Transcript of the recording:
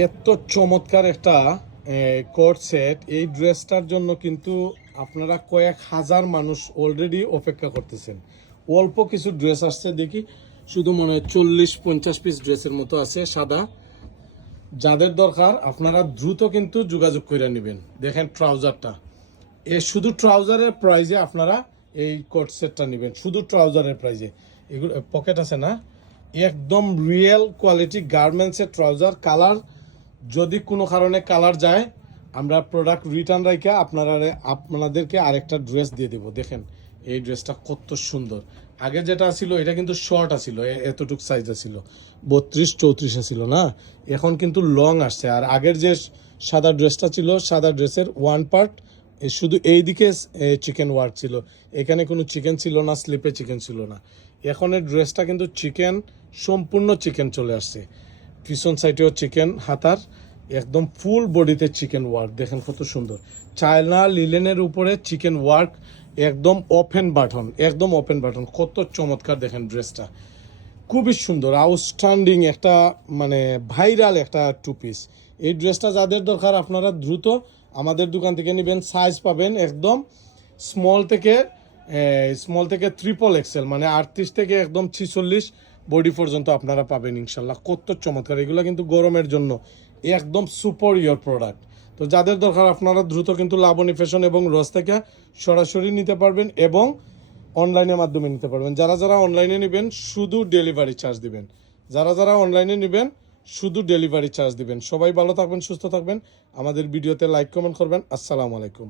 এত চমৎকার একটা কোট সেট, এই ড্রেসটার জন্য কিন্তু আপনারা কয়েক হাজার মানুষ অলরেডি অপেক্ষা করতেছেন। অল্প কিছু ড্রেস আসছে দেখি, শুধু মনে হয় 40-50 পিস ড্রেসের মতো আছে সাদা। যাদের দরকার আপনারা দ্রুত কিন্তু যোগাযোগ করে নেবেন। দেখেন ট্রাউজারটা, শুধু ট্রাউজারের প্রাইজে আপনারা এই কোট সেটটা নেবেন, শুধু ট্রাউজারের প্রাইজে। এগুলো পকেট আছে না, একদম রিয়েল কোয়ালিটি গার্মেন্টসের ট্রাউজার। কালার যদি কোনো কারণে কালার যায়, আমরা প্রোডাক্ট রিটার্ন রাখে আপনাদেরকে আরেকটা ড্রেস দিয়ে দেবো। দেখেন এই ড্রেসটা কত সুন্দর। আগে যেটা ছিল এটা কিন্তু শর্ট আছিল, এতটুক সাইজ ছিল, 32-34 ছিল না, এখন কিন্তু লং আসছে। আর আগের যে সাদা ড্রেসটা ছিল, সাদা ড্রেসের ওয়ান পার্ট শুধু এই দিকে চিকেন ওয়ার্ক ছিল, এখানে কোনো চিকেন ছিল না, স্লিপে চিকেন ছিল না। এখন এই ড্রেসটা কিন্তু চিকেন, সম্পূর্ণ চিকেন চলে আসছে। পিছন সাইডেও চিকেন হাতার, একদম ফুল বডিতে চিকেন ওয়ার্ক। দেখেন কত সুন্দর, চায়না লিলেনের উপরে চিকেন ওয়ার্ক, একদম ওপেন বাটন, একদম ওপেন বাটন। কত চমৎকার দেখেন ড্রেসটা, খুবই সুন্দর, আউটস্ট্যান্ডিং একটা মানে ভাইরাল একটা টু পিস। এই ড্রেসটা যাদের দরকার আপনারা দ্রুত আমাদের দোকান থেকে নেবেন। সাইজ পাবেন একদম স্মল থেকে ট্রিপল এক্সেল, মানে 38 থেকে একদম 46 বডি পর্যন্ত আপনারা পাবেন ইনশাল্লাহ। কত চমৎকার, এগুলো কিন্তু গরমের জন্য একদম সুপারিয়র প্রোডাক্ট। তো যাদের দরকার আপনারা দ্রুত কিন্তু লাবণী ফ্যাশন এবং রোজ থেকে সরাসরি নিতে পারবেন এবং অনলাইনের মাধ্যমে নিতে পারবেন। যারা যারা অনলাইনে নেবেন শুধু ডেলিভারি চার্জ দিবেন, যারা অনলাইনে নেবেন শুধু ডেলিভারি চার্জ দিবেন। সবাই ভালো থাকবেন, সুস্থ থাকবেন, আমাদের ভিডিওতে লাইক কমেন্ট করবেন। আসসালামু আলাইকুম।